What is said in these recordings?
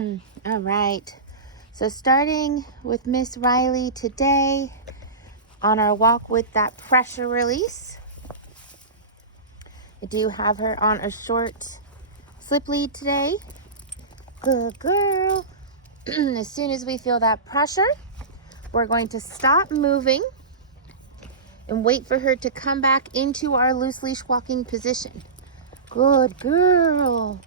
All right. So starting with Miss Riley today on our walk with that pressure release. I do have her on a short slip lead today. Good girl. As soon as we feel that pressure, we're going to stop moving and wait for her to come back into our loose leash walking position. Good girl.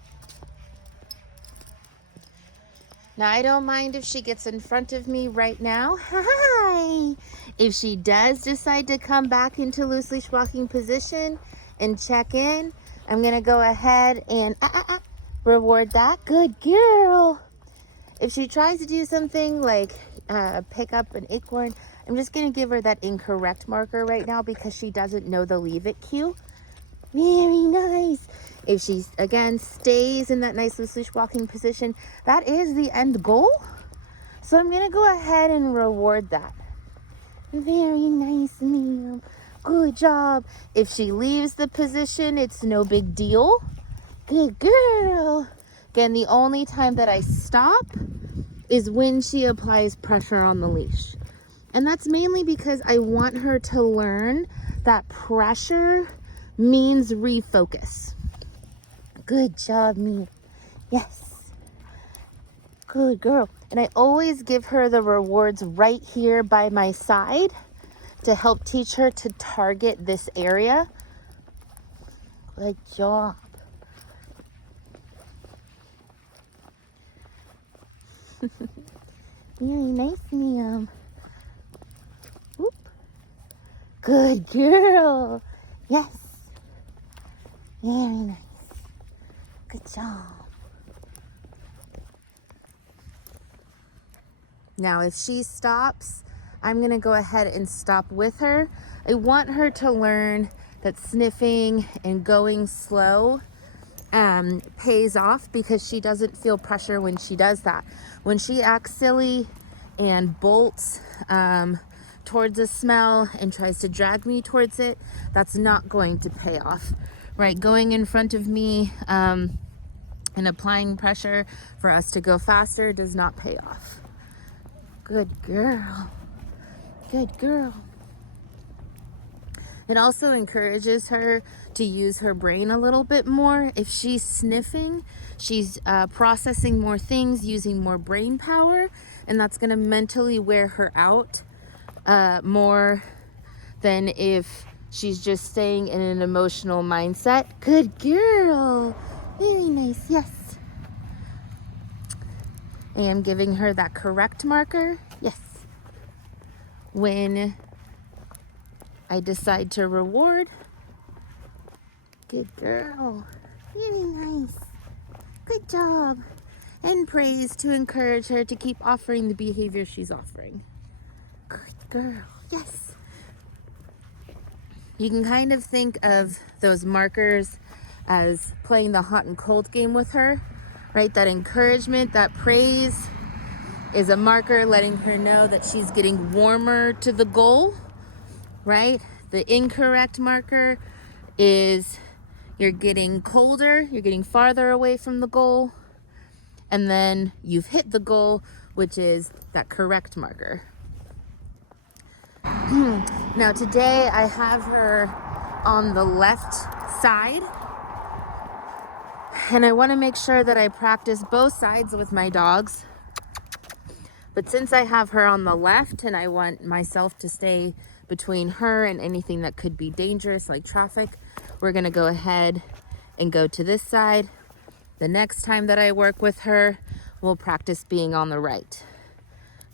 Now, I don't mind if she gets in front of me right now. Hi! If she does decide to come back into loose leash walking position and check in, I'm going to go ahead and reward that. Good girl. If she tries to do something like pick up an acorn, I'm just going to give her that incorrect marker right now because she doesn't know the leave it cue. Very nice. If she, again, stays in that nice loose leash walking position, that is the end goal. So I'm going to go ahead and reward that. Very nice, ma'am. Good job. If she leaves the position, it's no big deal. Good girl. Again, the only time that I stop is when she applies pressure on the leash. And that's mainly because I want her to learn that pressure means refocus. Good job, me. Yes. Good girl. And I always give her the rewards right here by my side to help teach her to target this area. Good job. Very nice, ma'am. Whoop. Good girl. Yes. Very nice. Good job. Now, if she stops, I'm going to go ahead and stop with her. I want her to learn that sniffing and going slow pays off because she doesn't feel pressure when she does that. When she acts silly and bolts towards a smell and tries to drag me towards it, that's not going to pay off, right? Going in front of me and applying pressure for us to go faster does not pay off. Good girl. Good girl. It also encourages her to use her brain a little bit more. If she's sniffing, she's processing more things, using more brain power, and that's going to mentally wear her out more than if she's just staying in an emotional mindset. Good girl. Very nice. Yes. I am giving her that correct marker. Yes. When I decide to reward. Good girl. Very nice. Good job. And praise to encourage her to keep offering the behavior she's offering. Good girl. Yes. You can kind of think of those markers as playing the hot and cold game with her, right? That encouragement, that praise is a marker letting her know that she's getting warmer to the goal, right? The incorrect marker is you're getting colder, you're getting farther away from the goal, and then you've hit the goal, which is that correct marker. Now today I have her on the left side, and I want to make sure that I practice both sides with my dogs. But since I have her on the left and I want myself to stay between her and anything that could be dangerous like traffic, we're going to go ahead and go to this side. The next time that I work with her, we'll practice being on the right.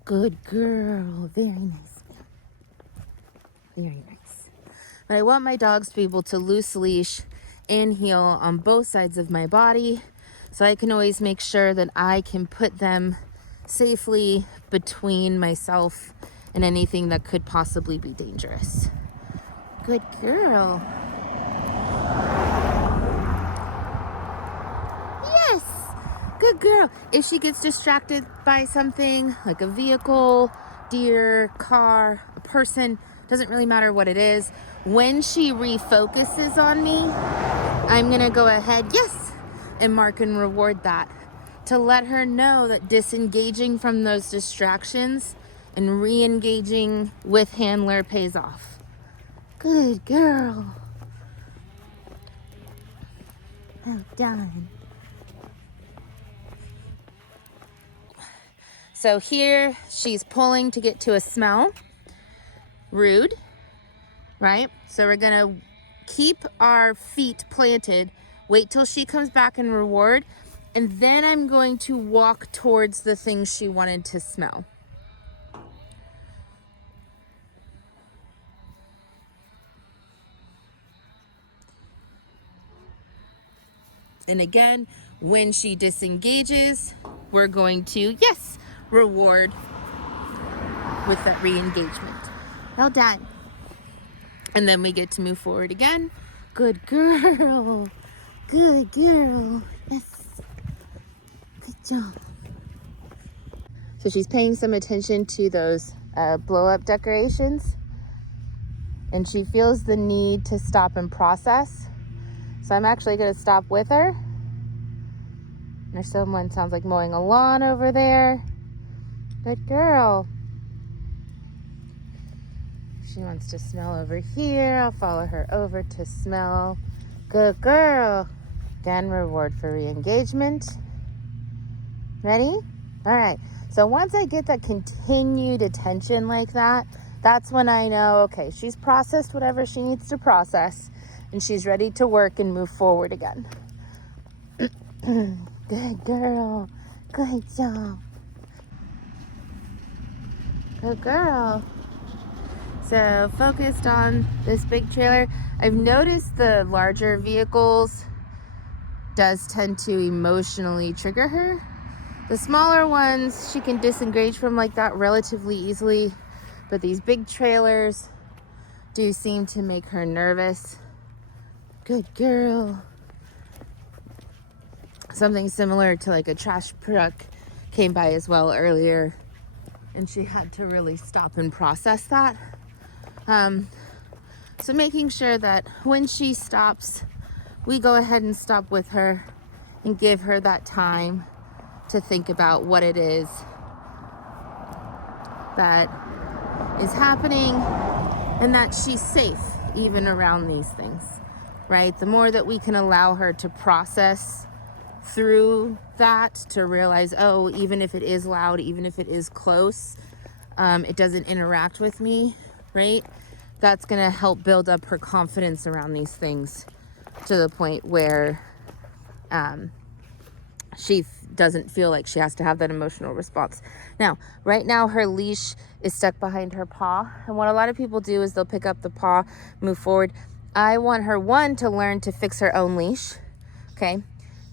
Good girl. Very nice. Very nice. But I want my dogs to be able to loose leash and heel on both sides of my body, so I can always make sure that I can put them safely between myself and anything that could possibly be dangerous. Good girl. Yes, good girl. If she gets distracted by something like a vehicle, deer, car, a person, doesn't really matter what it is, when she refocuses on me, I'm gonna go ahead, yes, and mark and reward that to let her know that disengaging from those distractions and re-engaging with handler pays off. Good girl. Well done. So here she's pulling to get to a smell. Rude, right? So we're gonna keep our feet planted, wait till she comes back and reward, and then I'm going to walk towards the thing she wanted to smell. And again, when she disengages, we're going to, yes, reward with that re-engagement. Well done. And then we get to move forward again. Good girl. Good girl. Yes. Good job. So she's paying some attention to those blow-up decorations. And she feels the need to stop and process. So I'm actually going to stop with her. There's someone, sounds like, mowing a lawn over there. Good girl. She wants to smell over here. I'll follow her over to smell. Good girl. Again, reward for re-engagement. Ready? All right. So once I get that continued attention like that, that's when I know, okay, she's processed whatever she needs to process, and she's ready to work and move forward again. Good girl. Good job. Good girl. So focused on this big trailer. I've noticed the larger vehicles does tend to emotionally trigger her. The smaller ones she can disengage from like that relatively easily, but these big trailers do seem to make her nervous. Good girl. Something similar to like a trash truck came by as well earlier, and she had to really stop and process that. So making sure that when she stops, we go ahead and stop with her and give her that time to think about what it is that is happening and that she's safe even around these things, right? The more that we can allow her to process through that, to realize, oh, even if it is loud, even if it is close, it doesn't interact with me, right? That's gonna help build up her confidence around these things to the point where she doesn't feel like she has to have that emotional response. Now, right now her leash is stuck behind her paw, and what a lot of people do is they'll pick up the paw, move forward. I want her, one, to learn to fix her own leash, okay?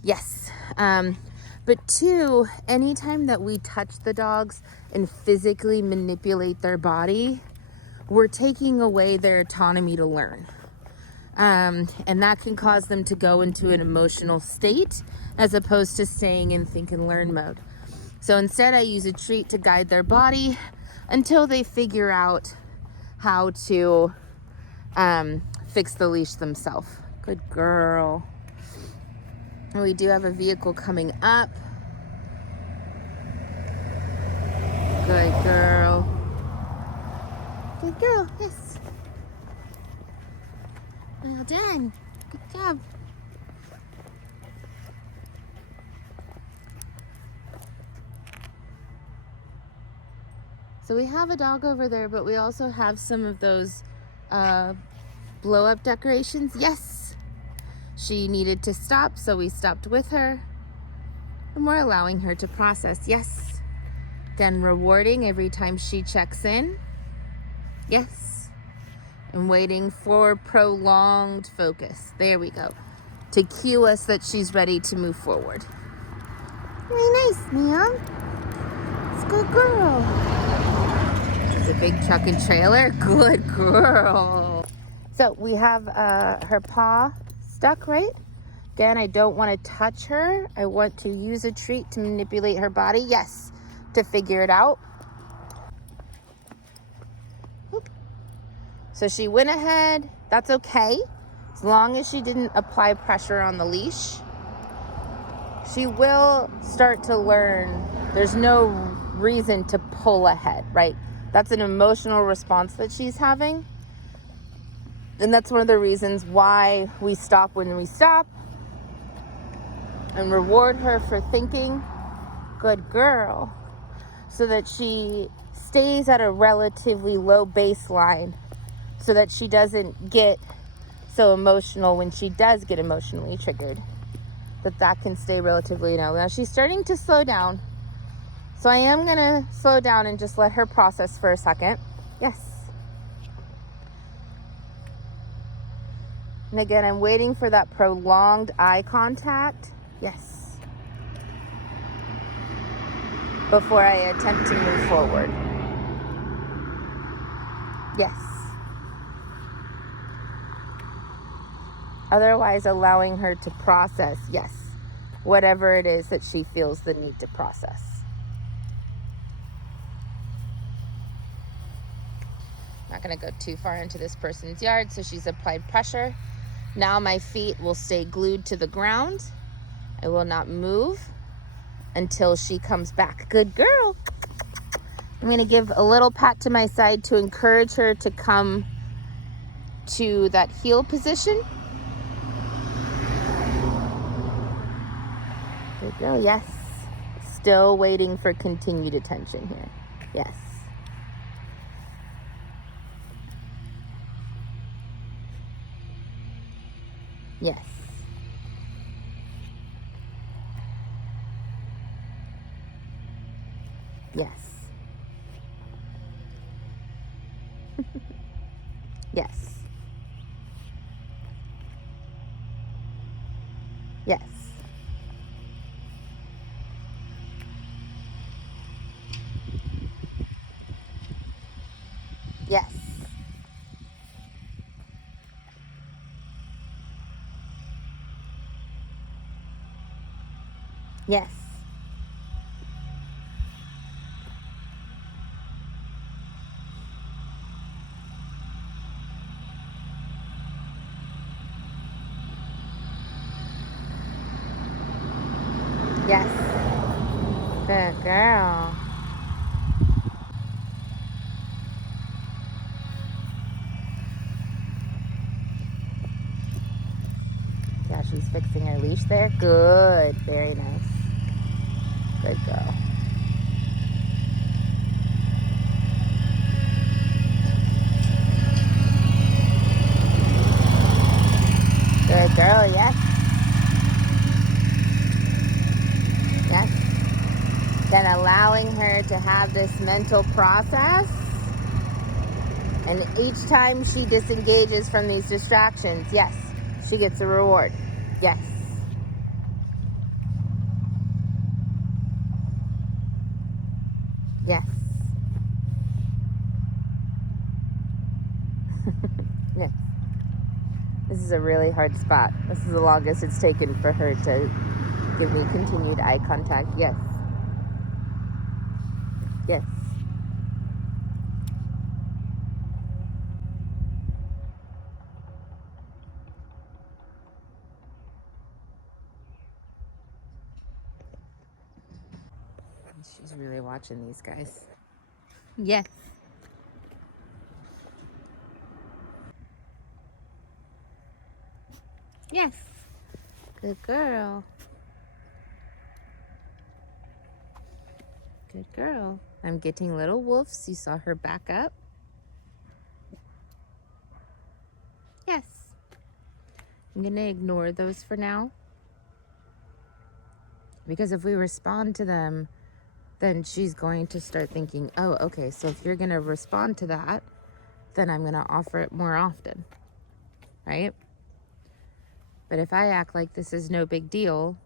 Yes. But two, anytime that we touch the dogs and physically manipulate their body, we're taking away their autonomy to learn. And that can cause them to go into an emotional state as opposed to staying in think and learn mode. So instead I use a treat to guide their body until they figure out how to fix the leash themselves. Good girl. And we do have a vehicle coming up. Good girl. Good girl, yes. Well done. Good job. So we have a dog over there, but we also have some of those blow-up decorations. Yes. She needed to stop, so we stopped with her. And we're allowing her to process. Yes. Again, rewarding every time she checks in. Yes. And waiting for prolonged focus. There we go. To cue us that she's ready to move forward. Very nice, ma'am. It's a good girl. It's a big truck and trailer. Good girl. So we have her paw stuck, right? Again, I don't want to touch her. I want to use a treat to manipulate her body. Yes. To figure it out. So she went ahead. That's okay. As long as she didn't apply pressure on the leash. she will start to learn there's no reason to pull ahead, right? That's an emotional response that she's having. And that's one of the reasons why we stop when we stop and reward her for thinking, good girl, so that she stays at a relatively low baseline so that she doesn't get so emotional when she does get emotionally triggered. That can stay relatively low. Now she's starting to slow down. So I am going to slow down and just let her process for a second. Yes. And again, I'm waiting for that prolonged eye contact. Yes. Before I attempt to move forward. Yes. Otherwise, allowing her to process, yes, whatever it is that she feels the need to process. Not going to go too far into this person's yard, so she's applied pressure. Now my feet will stay glued to the ground. I will not move until she comes back. Good girl. I'm going to give a little pat to my side to encourage her to come to that heel position. Good girl, yes. Still waiting for continued attention here. Yes. Yes. Yes. Yes. Yes. Yes. Yes. Yes. Good girl. Yeah, she's fixing her leash there. Good. Very nice. Good girl. Good girl, yes. Yes. Then allowing her to have this mental process. And each time she disengages from these distractions, yes, she gets a reward. Yes. Yes. Yes. This is a really hard spot. This is the longest it's taken for her to give me continued eye contact. Yes. Yes. She's really watching these guys. Yes. Yes. Good girl. Good girl. I'm getting little wolves. You saw her back up. Yes. I'm going to ignore those for now. Because if we respond to them, then she's going to start thinking, oh, okay, so if you're going to respond to that, then I'm going to offer it more often, right? But if I act like this is no big deal,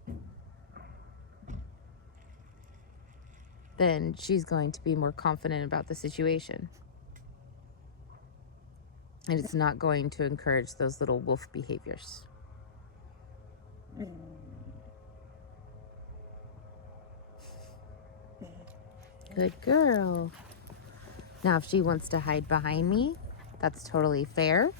then she's going to be more confident about the situation. And it's not going to encourage those little wolf behaviors. Good girl. Now, if she wants to hide behind me, that's totally fair.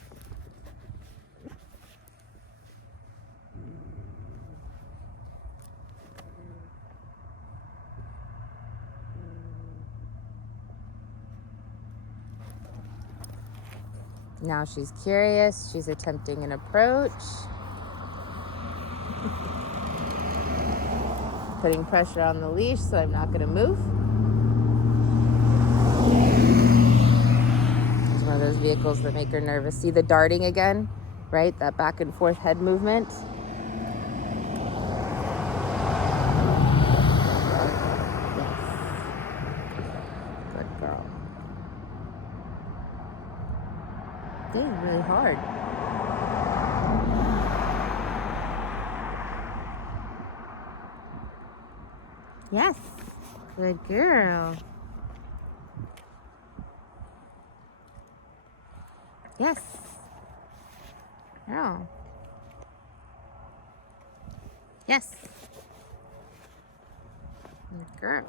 Now she's curious. She's attempting an approach. Putting pressure on the leash so I'm not going to move. It's one of those vehicles that make her nervous. See the darting again, right? That back and forth head movement. Yes. Good girl. Dang, really hard. Yes. Good girl. Yes. Girl. Yes. Good girl.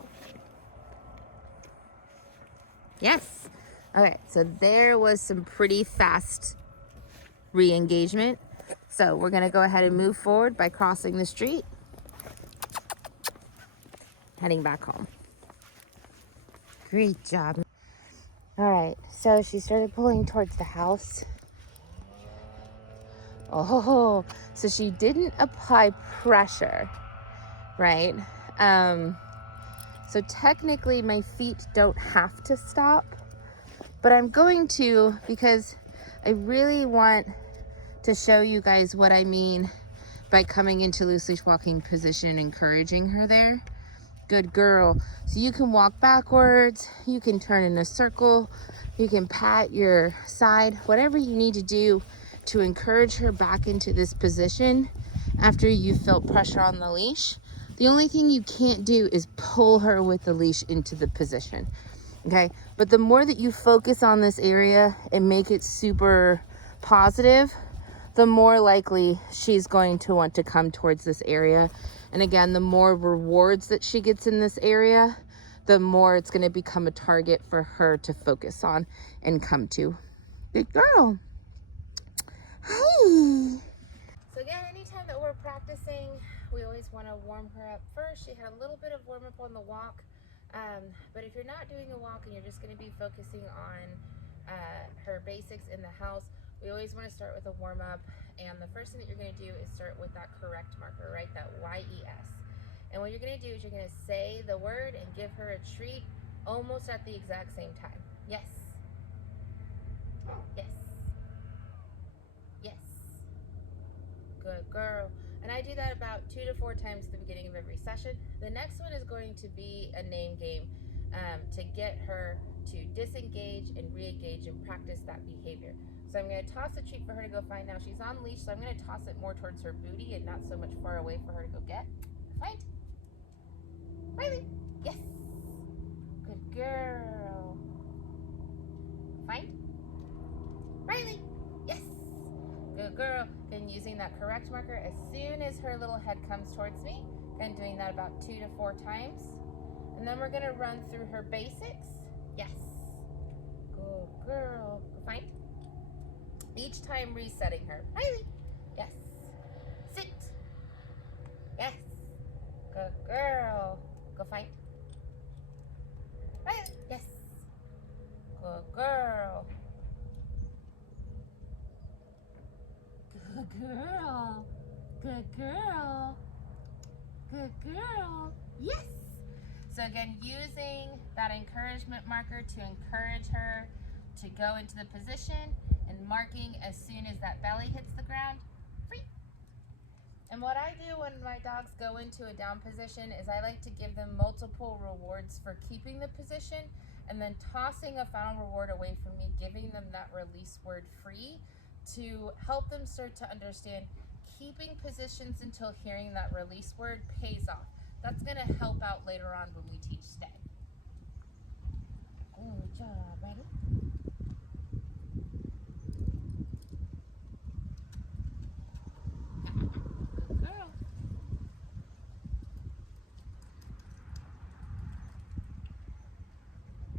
Yes. Okay, so there was some pretty fast re-engagement. So we're gonna go ahead and move forward by crossing the street, heading back home. Great job. All right, so she started pulling towards the house. Oh, so she didn't apply pressure, right? So technically my feet don't have to stop, but I'm going to, because I really want to show you guys what I mean by coming into loose leash walking position and encouraging her there. Good girl. So you can walk backwards, you can turn in a circle, you can pat your side, whatever you need to do to encourage her back into this position after you felt pressure on the leash. The only thing you can't do is pull her with the leash into the position, okay? But the more that you focus on this area and make it super positive, the more likely she's going to want to come towards this area. And again, the more rewards that she gets in this area, the more it's going to become a target for her to focus on and come to. Good girl. Hi. So again, anytime that we're practicing, we always want to warm her up first. She had a little bit of warm up on the walk. But if you're not doing a walk and you're just going to be focusing on her basics in the house, we always want to start with a warm up. And the first thing that you're going to do is start with that correct marker, right? That YES. And what you're going to do is you're going to say the word and give her a treat almost at the exact same time. Yes. Yes. Yes. Good girl. And I do that about 2 to 4 times at the beginning of every session. The next one is going to be a name game to get her to disengage and re-engage and practice that behavior. So I'm going to toss a treat for her to go find. Now she's on leash, so I'm going to toss it more towards her booty and not so much far away for her to go get. Find. Riley. Yes. Good girl. Find. Riley. Yes. Good girl. Then using that correct marker as soon as her little head comes towards me. And doing that about 2 to 4 times. And then we're going to run through her basics. Yes. Good girl. Go find. Each time resetting her. Riley. Yes. Sit. Yes. Good girl. Go find. Riley. Yes. Good girl. Good girl. Good girl. Good girl. Yes. So again, using that encouragement marker to encourage her to go into the position and marking as soon as that belly hits the ground. Free. And what I do when my dogs go into a down position is I like to give them multiple rewards for keeping the position and then tossing a final reward away from me, giving them that release word free to help them start to understand keeping positions until hearing that release word pays off. That's going to help out later on when we teach stay. Good job, ready? Good girl.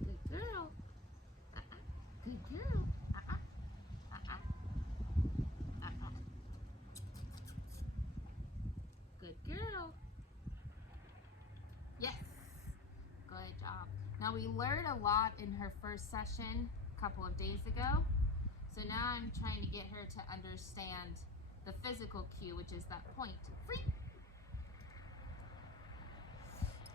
Good girl. Good girl. Good girl. Yes. Good job. Now we learned a lot in her first session a couple of days ago. So now I'm trying to get her to understand the physical cue, which is that point. Free.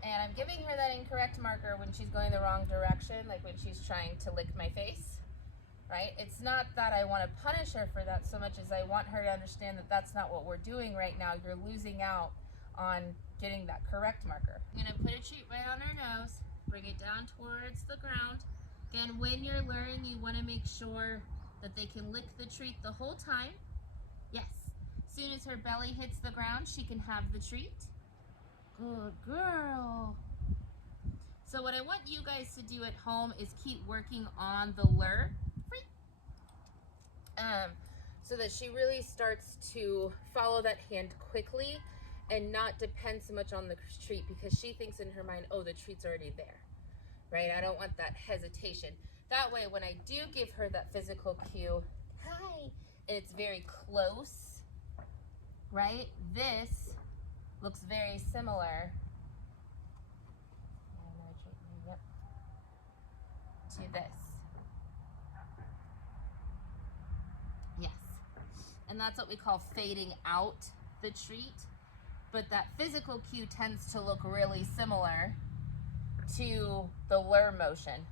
And I'm giving her that incorrect marker when she's going the wrong direction, like when she's trying to lick my face, right? It's not that I want to punish her for that so much as I want her to understand that that's not what we're doing right now. You're losing out on getting that correct marker. I'm going to put a treat right on her nose, bring it down towards the ground. Again, when you're learning, you want to make sure that they can lick the treat the whole time. Yes. As soon as her belly hits the ground, she can have the treat. Good girl. So what I want you guys to do at home is keep working on the lure. Free. So that she really starts to follow that hand quickly and not depend so much on the treat, because she thinks in her mind, oh, the treat's already there, right? I don't want that hesitation. That way, when I do give her that physical cue, hi, and it's very close, right? This looks very similar to this. Yes. And that's what we call fading out the treat. But that physical cue tends to look really similar to the lure motion.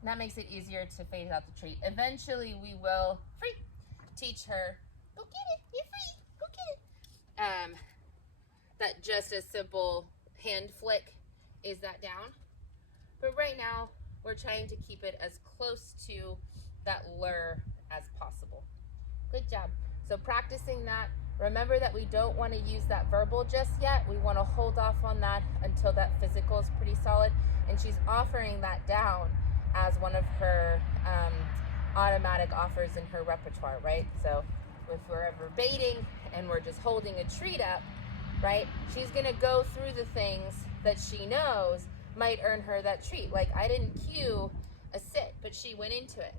And that makes it easier to fade out the treat. Eventually we will teach her, go get it, you're free, go get it. That just a simple hand flick is that down. But right now we're trying to keep it as close to that lure as possible. Good job. So practicing that. Remember that we don't want to use that verbal just yet. We want to hold off on that until that physical is pretty solid. And she's offering that down as one of her automatic offers in her repertoire, right? So if we're ever baiting and we're just holding a treat up, right, she's going to go through the things that she knows might earn her that treat. Like, I didn't cue a sit, but she went into it,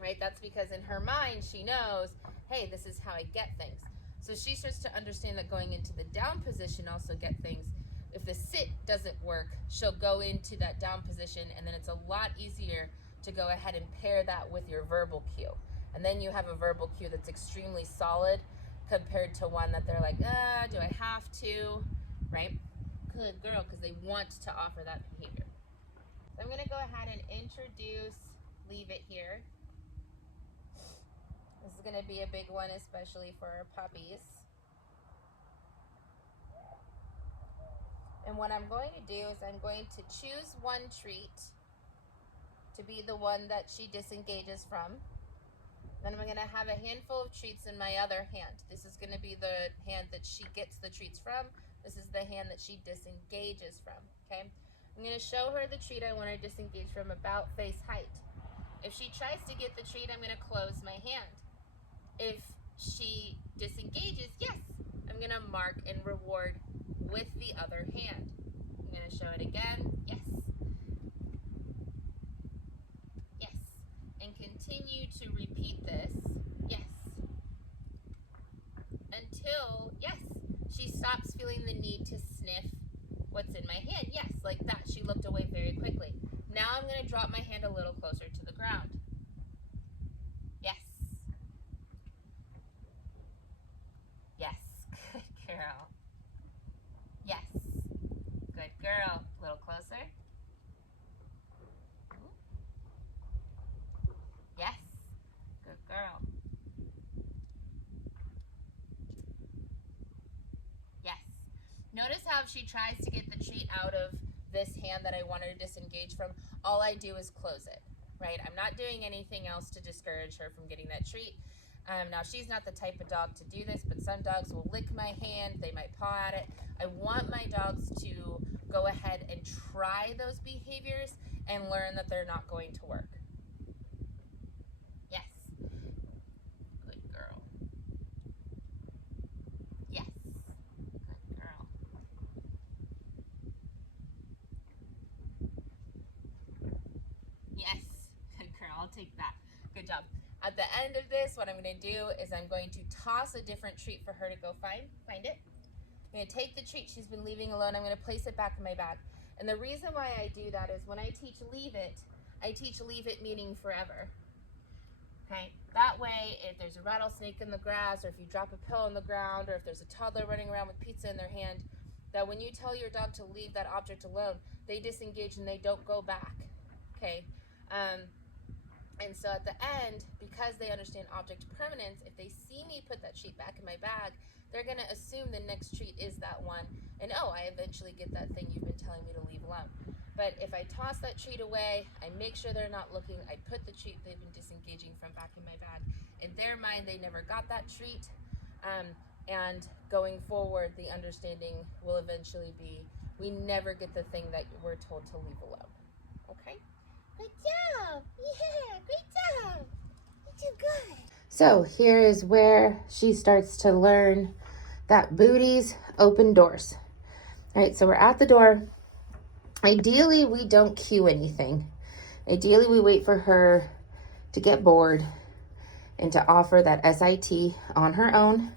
right? That's because in her mind she knows, hey, this is how I get things. So she starts to understand that going into the down position also get things. If the sit doesn't work, she'll go into that down position, and then it's a lot easier to go ahead and pair that with your verbal cue. And then you have a verbal cue that's extremely solid compared to one that they're like, do I have to, right? Good girl, because they want to offer that behavior. So I'm going to go ahead and introduce Leave It here. This is going to be a big one, especially for our puppies. And what I'm going to do is I'm going to choose one treat to be the one that she disengages from. Then I'm going to have a handful of treats in my other hand. This is going to be the hand that she gets the treats from. This is the hand that she disengages from, okay? I'm going to show her the treat I want her to disengage from about face height. If she tries to get the treat, I'm going to close my hand. If she disengages, yes, I'm going to mark and reward with the other hand. I'm going to show it again. Yes. Yes. And continue to repeat this. Yes. Until, yes, she stops feeling the need to sniff what's in my hand. Yes, like that. She looked away very quickly. Now I'm going to drop my hand a little closer to the ground. Yes. Yes. Good girl. Yes. Good girl. A little closer. Yes. Good girl. Yes. Notice how if she tries to get the treat out of this hand that I want her to disengage from, all I do is close it, right? I'm not doing anything else to discourage her from getting that treat. Now, she's not the type of dog to do this, but some dogs will lick my hand. They might paw at it. I want my dogs to go ahead and try those behaviors and learn that they're not going to work. Yes. Good girl. Yes. Good girl. Yes. Good girl. I'll take that. Good job. At the end of this, what I'm going to do is I'm going to toss a different treat for her to go find it. I'm going to take the treat she's been leaving alone. I'm going to place it back in my bag. And the reason why I do that is when I teach leave it, I teach leave it meaning forever. Okay, that way if there's a rattlesnake in the grass, or if you drop a pill on the ground, or if there's a toddler running around with pizza in their hand, that when you tell your dog to leave that object alone, they disengage and they don't go back. Okay, and so at the end, because they understand object permanence, if they see me put that treat back in my bag, they're going to assume the next treat is that one, and oh, I eventually get that thing you've been telling me to leave alone. But if I toss that treat away, I make sure they're not looking, I put the treat they've been disengaging from back in my bag. In their mind, they never got that treat. And going forward, the understanding will eventually be, we never get the thing that we're told to leave alone. Okay? Good job! Yeah, great job! You did good. So here is where she starts to learn that booties open doors. All right, so we're at the door. Ideally, we don't cue anything. Ideally, we wait for her to get bored and to offer that SIT on her own.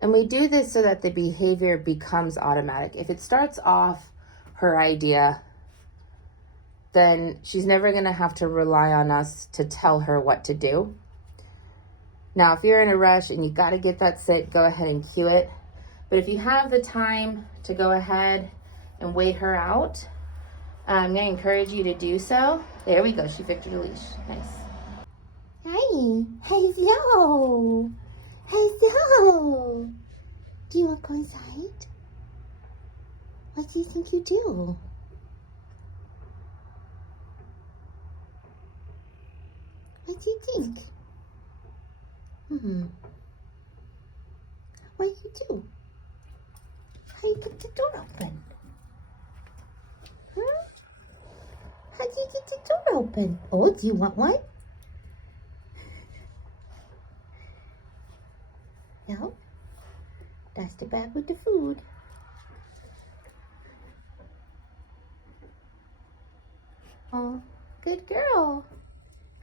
And we do this so that the behavior becomes automatic. If it starts off her idea, then she's never going to have to rely on us to tell her what to do. Now, if you're in a rush and you got to get that sit, go ahead and cue it. But if you have the time to go ahead and wait her out, I'm going to encourage you to do so. There we go. She picked her leash. Nice. Hi. Hello. Hello. Do you want to go inside? What do you think you do? What do you think? What do you do? How you get the door open? Huh? How do you get the door open? Oh, do you want one? No? That's the bag with the food. Oh, good girl.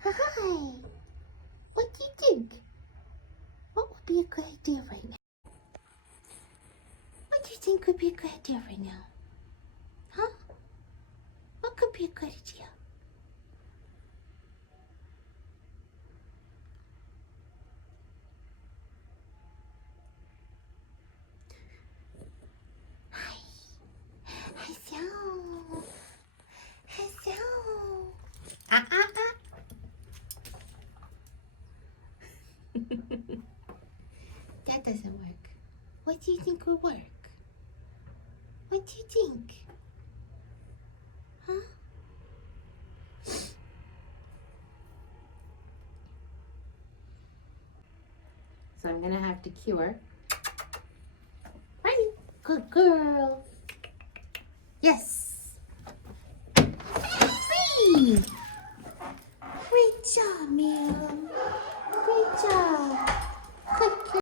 Hi. What do you think? What would be a good idea right now? What do you think would be a good idea right now? Huh? What could be a good idea? Hi. Hello. Hello. That doesn't work. What do you think will work? What do you think? Huh? So I'm gonna have to cue her. Hi. Good girl.